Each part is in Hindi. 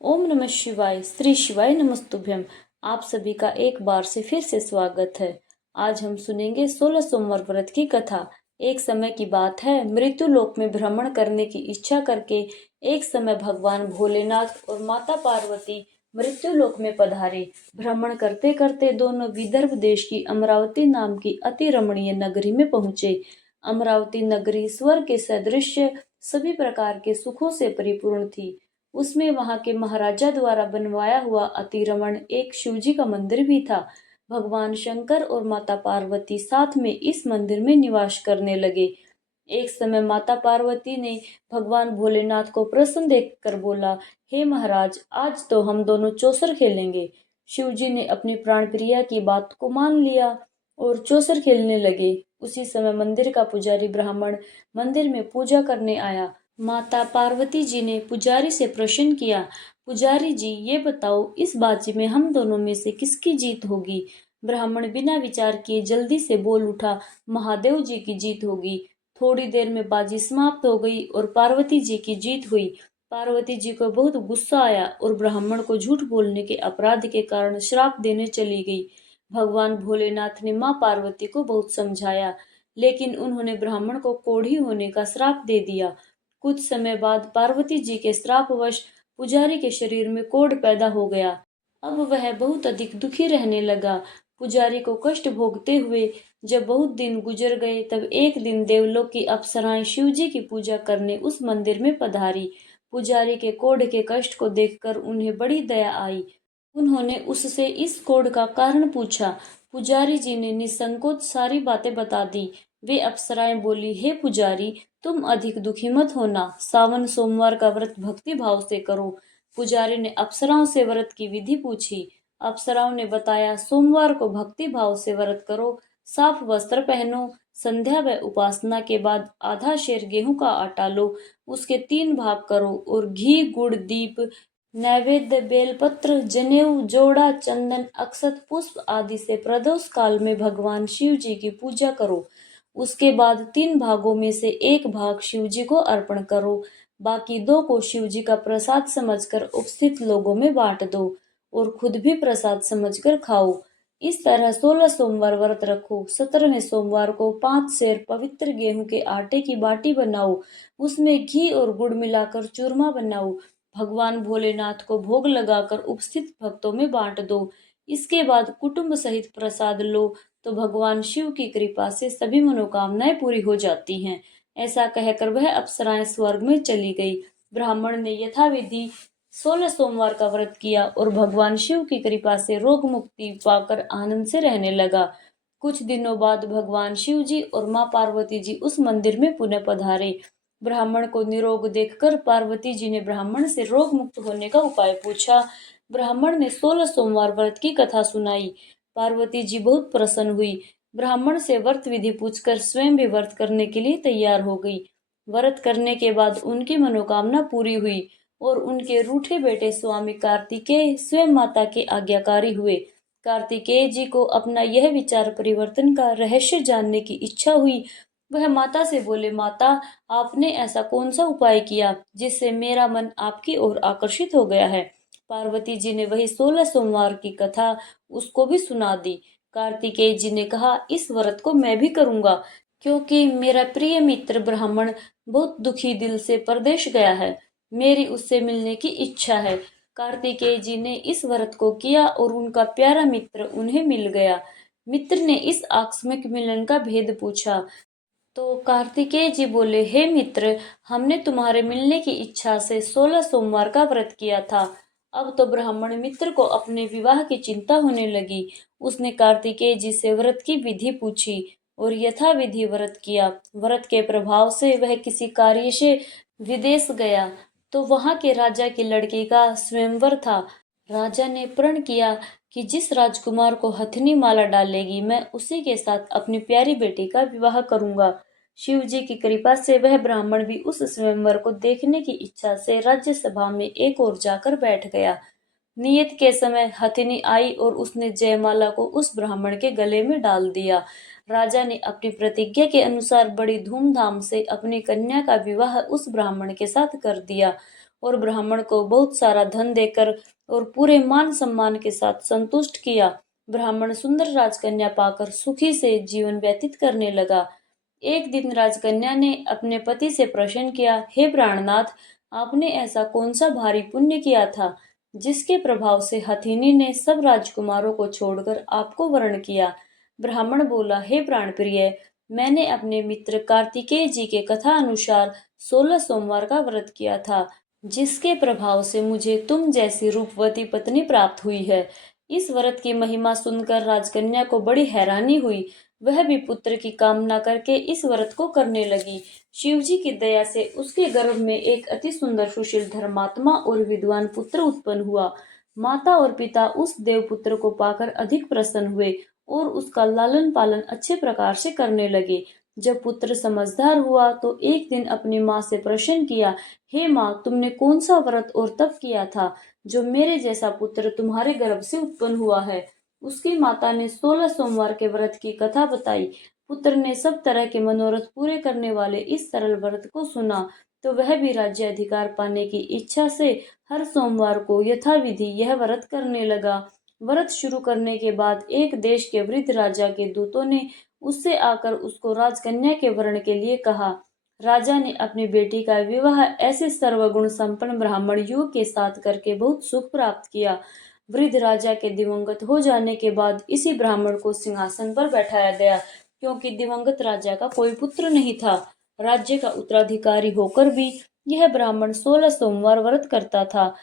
ओम नमः शिवाय। श्री शिवाय नमस्तुभ्यम। आप सभी का एक बार से फिर से स्वागत है। आज हम सुनेंगे 16 सोमवार व्रत की कथा। एक समय की बात है, मृत्यु लोक में भ्रमण करने की इच्छा करके एक समय भगवान भोलेनाथ और माता पार्वती मृत्यु लोक में पधारे। भ्रमण करते करते दोनों विदर्भ देश की अमरावती नाम की अति रमणीय नगरी में पहुंचे। अमरावती नगरी स्वर्ग के सदृश सभी प्रकार के सुखों से परिपूर्ण थी। उसमें वहां के महाराजा द्वारा बनवाया हुआ अतिरमण एक शिवजी का मंदिर भी था। भगवान शंकर और माता पार्वती साथ में इस मंदिर में निवास करने लगे। एक समय माता पार्वती ने भगवान भोलेनाथ को प्रसन्न देखकर बोला, हे महाराज, आज तो हम दोनों चौसर खेलेंगे। शिवजी ने अपनी प्राण प्रिया की बात को मान लिया और चौसर खेलने लगे। उसी समय मंदिर का पुजारी ब्राह्मण मंदिर में पूजा करने आया। माता पार्वती जी ने पुजारी से प्रश्न किया, पुजारी जी, ये बताओ, इस बाजी में हम दोनों में से किसकी जीत होगी? ब्राह्मण बिना विचार किए जल्दी से बोल उठा, महादेव जी की जीत होगी। थोड़ी देर में बाजी समाप्त हो गई और पार्वती जी की जीत हुई। पार्वती जी को बहुत गुस्सा आया और ब्राह्मण को झूठ बोलने के अपराध के कारण श्राप देने चली गई। भगवान भोलेनाथ ने मां पार्वती को बहुत समझाया, लेकिन उन्होंने ब्राह्मण को कोढ़ी होने का श्राप दे दिया। कुछ समय बाद पार्वती जी के श्रापवश पुजारी के शरीर में कोढ़ पैदा हो गया। अब वह बहुत अधिक दुखी रहने लगा। पुजारी को कष्ट भोगते हुए जब बहुत दिन गुजर गए, तब एक दिन देवलोक की अप्सराएं शिवजी की पूजा करने उस मंदिर में पधारी। पुजारी के कोढ़ के कष्ट को देखकर उन्हें बड़ी दया आई। उन्होंने उससे इस कोढ़ का कारण पूछा। पुजारी जी ने निसंकोच सारी बातें बता दी। वे अप्सराएं बोली, हे पुजारी, तुम अधिक दुखी मत होना। सावन सोमवार का व्रत भक्ति भाव से करो। पुजारी ने अप्सराओं से व्रत की विधि पूछी। अप्सराओं ने बताया, सोमवार को भक्ति भाव से व्रत करो, साफ वस्त्र पहनो, संध्या व उपासना के बाद आधा शेर गेहूं का आटा लो, उसके 3 भाग करो और घी गुड़ दीप नैवेद्य बेलपत्र जनेऊ जोड़ा चंदन अक्षत पुष्प आदि से प्रदोष काल में भगवान शिव जी की पूजा करो। उसके बाद 3 भागों में से एक भाग शिव जी को अर्पण करो, बाकी 2 को शिव जी का प्रसाद समझकर उपस्थित लोगों में बांट दो और खुद भी प्रसाद समझकर खाओ। इस तरह 16 सोमवार व्रत रखो। 17वें सोमवार को 5 सेर पवित्र गेहूं के आटे की बाटी बनाओ, उसमें घी और गुड़ मिलाकर चूरमा बनाओ, भगवान भोलेनाथ को भोग लगाकर उपस्थित भक्तों में बांट दो। इसके बाद कुटुंब सहित प्रसाद लो तो भगवान शिव की कृपा से सभी मनोकामनाएं पूरी हो जाती हैं। ऐसा कहकर वह अप्सराएं स्वर्ग में चली गई। ब्राह्मण ने यथाविधि 16 सोमवार का व्रत किया और भगवान शिव की कृपा से रोग मुक्ति पाकर आनंद से रहने लगा। कुछ दिनों बाद भगवान शिव जी और मां पार्वती जी उस मंदिर में पुनः पधारे। ब्राह्मण को निरोग देखकर पार्वती जी ने ब्राह्मण से रोग मुक्त होने का उपाय पूछा। ब्राह्मण ने 16 सोमवार व्रत की कथा सुनाई। पार्वती जी बहुत प्रसन्न हुई। ब्राह्मण से व्रत विधि पूछकर स्वयं भी व्रत करने के लिए तैयार हो गई। व्रत करने के बाद उनकी मनोकामना पूरी हुई और उनके रूठे बेटे स्वामी कार्तिकेय स्वयं माता के आज्ञाकारी हुए। कार्तिकेय जी को अपना यह विचार परिवर्तन का रहस्य जानने की इच्छा हुई। वह माता से बोले, माता, आपने ऐसा कौन सा उपाय किया जिससे मेरा मन आपकी ओर आकर्षित हो गया है? पार्वती जी ने वही 16 सोमवार की कथा उसको भी सुना दी। कार्तिकेय जी ने कहा, इस व्रत को मैं भी करूंगा, क्योंकि मेरा प्रिय मित्र ब्राह्मण बहुत दुखी दिल से परदेश गया है। मेरी उससे मिलने की इच्छा है। कार्तिकेय जी ने इस व्रत को किया और उनका प्यारा मित्र उन्हें मिल गया। मित्र ने इस आकस्मिक मिलन का भेद पूछा तो कार्तिकेय जी बोले, हे मित्र, हमने तुम्हारे मिलने की इच्छा से 16 सोमवार का व्रत किया था। अब तो ब्राह्मण मित्र को अपने विवाह की चिंता होने लगी। उसने कार्तिकेय जी से व्रत की विधि पूछी और यथाविधि व्रत किया। व्रत के प्रभाव से वह किसी कार्य से विदेश गया तो वहां के राजा की लड़की का स्वयंवर था। राजा ने प्रण किया कि जिस राजकुमार को हथनी माला डालेगी, मैं उसी के साथ अपनी प्यारी बेटी का विवाह करूंगा। शिव जी की कृपा से वह ब्राह्मण भी उस स्वयंवर को देखने की इच्छा से राज्यसभा में एक ओर जाकर बैठ गया। नियत के समय हथिनी आई और उसने जयमाला को उस ब्राह्मण के गले में डाल दिया। राजा ने अपनी प्रतिज्ञा के अनुसार बड़ी धूमधाम से अपनी कन्या का विवाह उस ब्राह्मण के साथ कर दिया। और ब्राह्मण को बहुत सारा धन देकर और पूरे मान सम्मान के साथ संतुष्ट किया। ब्राह्मण सुंदर राजकन्या पाकर सुखी से जीवन व्यतीत करने लगा। एक दिन राजकन्या ने अपने पति से प्रश्न किया, हे प्राणनाथ, आपने ऐसा कौन सा भारी पुण्य किया था जिसके प्रभाव से हथिनी ने सब राजकुमारों को छोड़कर आपको वरण किया? ब्राह्मण बोला, हे प्राण प्रिय, मैंने अपने मित्र कार्तिकेय जी के कथा अनुसार 16 सोमवार का व्रत किया था, जिसके प्रभाव से मुझे तुम जैसी रूपवती पत्नी प्राप्त हुई है। इस व्रत की महिमा सुनकर राजकन्या को बड़ी हैरानी हुई। वह भी पुत्र की कामना करके इस व्रत को करने लगी। शिवजी की दया से उसके गर्भ में एक अति सुंदर सुशील धर्मात्मा और विद्वान पुत्र उत्पन्न हुआ। माता और पिता उस देवपुत्र को पाकर अधिक प्रसन्न हुए और उसका लालन पालन अच्छे प्रकार से करने लगे। जब पुत्र समझदार हुआ तो एक दिन अपनी माँ से प्रश्न किया, हे माँ, तुमने कौन सा व्रत और तप किया था जो मेरे जैसा पुत्र तुम्हारे गर्भ से उत्पन्न हुआ है? उसकी माता ने 16 सोमवार के व्रत की कथा बताई। पुत्र ने सब तरह के मनोरथ पूरे करने वाले इस सरल व्रत को सुना तो वह भी राज्य अधिकार पाने की इच्छा से हर सोमवार को यथाविधि यह व्रत करने लगा। व्रत शुरू करने के बाद एक देश के वृद्ध राजा के दूतों ने उससे आकर उसको राजकन्या के वरण के लिए कहा। राजा ने अपनी बेटी का विवाह ऐसे सर्वगुण संपन्न ब्राह्मण युवक के साथ करके बहुत सुख प्राप्त किया। वृद्ध राजा के दिवंगत हो जाने के बाद इसी ब्राह्मण को सिंहासन पर बैठाया गया, क्योंकि दिवंगत राजा का कोई पुत्र नहीं था। राज्य का उत्तराधिकारी होकर भी यह ब्राह्मण 16 सोमवार व्रत करता था।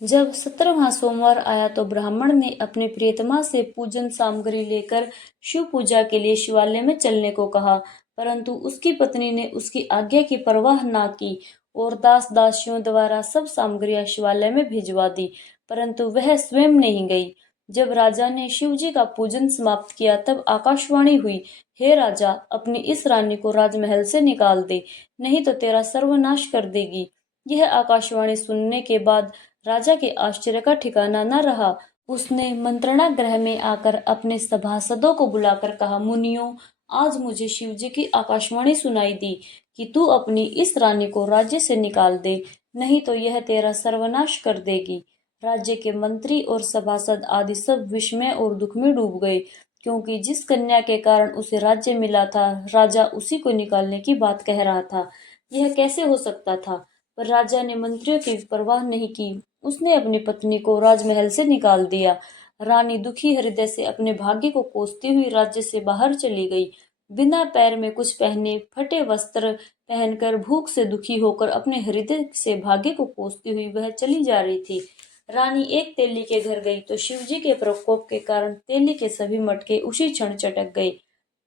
जब 17वां सोमवार आया तो ब्राह्मण ने अपनी प्रियतमा से पूजन सामग्री लेकर शिव पूजा के लिए शिवालय में चलने को कहा, परंतु उसकी पत्नी ने उसकी आज्ञा की परवाह ना की और दास दासियों द्वारा सब सामग्रियां शिवालय में भिजवा दी, परंतु वह स्वयं नहीं गई। जब राजा ने शिव जी का पूजन समाप्त किया तब आकाशवाणी हुई, हे राजा, अपनी इस रानी को राजमहल से निकाल दे, नहीं तो तेरा सर्वनाश कर देगी। यह आकाशवाणी सुनने के बाद राजा के आश्चर्य का ठिकाना न रहा। उसने मंत्रणा गृह में आकर अपने सभासदों को बुलाकर कहा, मुनियों, आज मुझे शिवजी की आकाशवाणी सुनाई दी कि तू अपनी इस रानी को राज्य से निकाल दे, नहीं तो यह तेरा सर्वनाश कर देगी। राज्य के मंत्री और सभासद आदि सब विस्मय और दुख में डूब गए, क्योंकि जिस कन्या के कारण उसे राज्य मिला था, राजा उसी को निकालने की बात कह रहा था। यह कैसे हो सकता था? पर राजा ने मंत्रियों की परवाह नहीं की। उसने अपनी पत्नी को राजमहल से निकाल दिया। रानी दुखी हृदय से अपने भाग्य को कोसती हुई राज्य से बाहर चली गई। बिना पैर में कुछ पहने, फटे वस्त्र पहनकर, भूख से दुखी होकर अपने हृदय से भाग्य को कोसती हुई वह चली जा रही थी। रानी एक तेली के घर गई तो शिवजी के प्रकोप के कारण तेली के सभी मटके उसी क्षण चटक गए।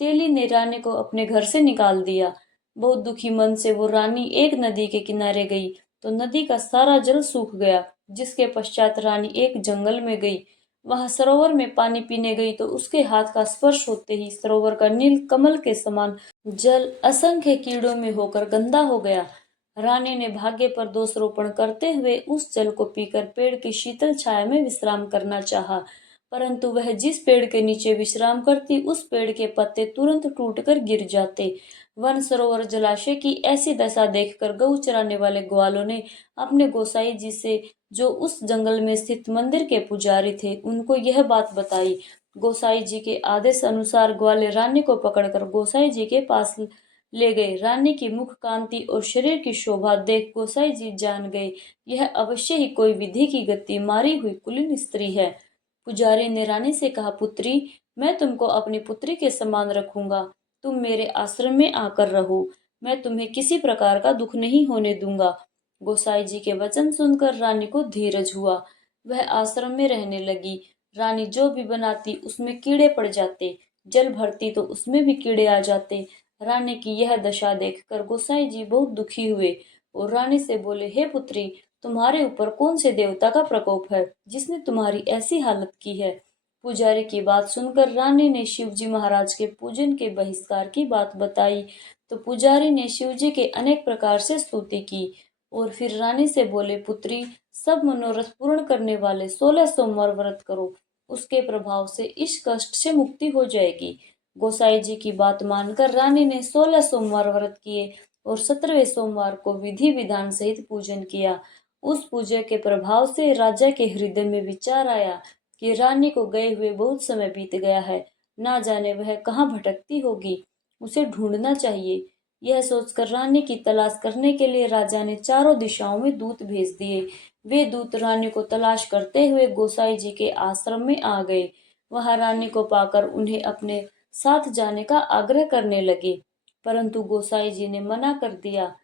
तेली ने रानी को अपने घर से निकाल दिया। बहुत दुखी मन से वो रानी एक नदी के किनारे गई तो नदी का सारा जल सूख गया, जिसके पश्चात रानी एक जंगल में गई। वहां सरोवर में पानी पीने गई तो उसके हाथ का स्पर्श होते ही सरोवर का नील कमल के समान जल असंख्य कीड़ों में होकर गंदा हो गया। रानी ने भाग्य पर दोषारोपण करते हुए उस जल को पीकर पेड़ की शीतल छाया में विश्राम करना चाहा, परंतु वह जिस पेड़ के नीचे विश्राम करती उस पेड़ के पत्ते तुरंत टूटकर गिर जाते। वन सरोवर जलाशय की ऐसी दशा देखकर गऊ चराने वाले ग्वालों ने अपने गोसाई जी से, जो उस जंगल में स्थित मंदिर के पुजारी थे, उनको यह बात बताई। गोसाई जी के आदेश अनुसार ग्वाले रानी को पकड़कर गोसाई जी के पास ले गए। रानी की मुख कांति और शरीर की शोभा देख गोसाई जी जान गए, यह अवश्य ही कोई विधि की गति मारी हुई कुलीन स्त्री है। पुजारी ने रानी से कहा, पुत्री, मैं तुमको अपनी पुत्री के समान रखूंगा। तुम मेरे आश्रम में आकर रहो, मैं तुम्हें किसी प्रकार का दुख नहीं होने दूंगा। गोसाई जी के वचन सुनकर रानी को धीरज हुआ। वह आश्रम में रहने लगी। रानी जो भी बनाती उसमें कीड़े पड़ जाते, जल भरती तो उसमें भी कीड़े आ जाते। रानी की यह दशा देखकर गोसाई जी बहुत दुखी हुए और रानी से बोले, हे पुत्री, तुम्हारे ऊपर कौन से देवता का प्रकोप है जिसने तुम्हारी ऐसी हालत की है? पुजारी की बात सुनकर रानी ने शिवजी महाराज के पूजन के बहिष्कार की बात बताई तो पुजारी ने शिवजी के अनेक प्रकार से स्तुति की और फिर रानी से बोले, पुत्री, सब मनोरथ पूर्ण करने वाले 16 सोमवार व्रत करो, उसके प्रभाव से इस कष्ट से मुक्ति हो जाएगी। गोसाई जी की बात मानकर रानी ने 16 सोमवार व्रत किए और 17वें सोमवार को विधि विधान सहित पूजन किया उस पूजा के प्रभाव से राजा के हृदय में विचार आया कि रानी को गए हुए बहुत समय बीत गया है, ना जाने वह कहाँ भटकती होगी, उसे ढूंढना चाहिए। यह सोचकर रानी की तलाश करने के लिए राजा ने चारों दिशाओं में दूत भेज दिए। वे दूत रानी को तलाश करते हुए गोसाई जी के आश्रम में आ गए। वहां रानी को पाकर उन्हें अपने साथ जाने का आग्रह करने लगे, परंतु गोसाई जी ने मना कर दिया।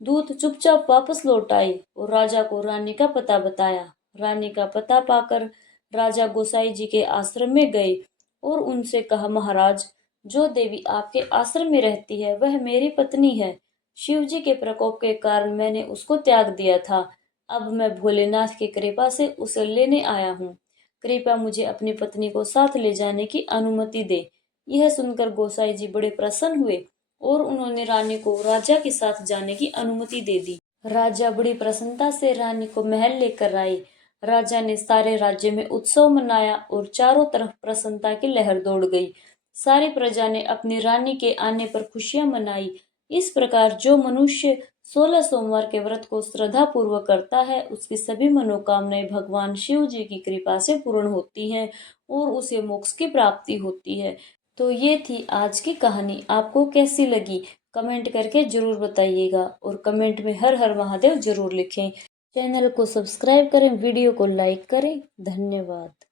दूत चुपचाप वापस लौट आए और राजा को रानी का पता बताया। रानी का पता पाकर राजा गोसाई जी के आश्रम में गए और उनसे कहा, महाराज, जो देवी आपके आश्रम में रहती है वह मेरी पत्नी है। शिव जी के प्रकोप के कारण मैंने उसको त्याग दिया था। अब मैं भोलेनाथ की कृपा से उसे लेने आया हूँ। कृपया मुझे अपनी पत्नी को साथ ले जाने की अनुमति दे। यह सुनकर गोसाई जी बड़े प्रसन्न हुए और उन्होंने रानी को राजा के साथ जाने की अनुमति दे दी। राजा बड़ी प्रसन्नता से रानी को महल लेकर आए। राजा ने सारे राज्य में उत्सव मनाया और चारों तरफ प्रसन्नता की लहर दौड़ गई। सारी प्रजा ने अपनी रानी के आने पर खुशियां मनाई। इस प्रकार जो मनुष्य 16 सोमवार के व्रत को श्रद्धा पूर्वक करता है, उसकी सभी मनोकामनाएं भगवान शिव जी की कृपा से पूर्ण होती हैं और उसे मोक्ष की प्राप्ति होती है। तो ये थी आज की कहानी। आपको कैसी लगी कमेंट करके जरूर बताइएगा और कमेंट में हर हर महादेव जरूर लिखें। चैनल को सब्सक्राइब करें, वीडियो को लाइक करें। धन्यवाद।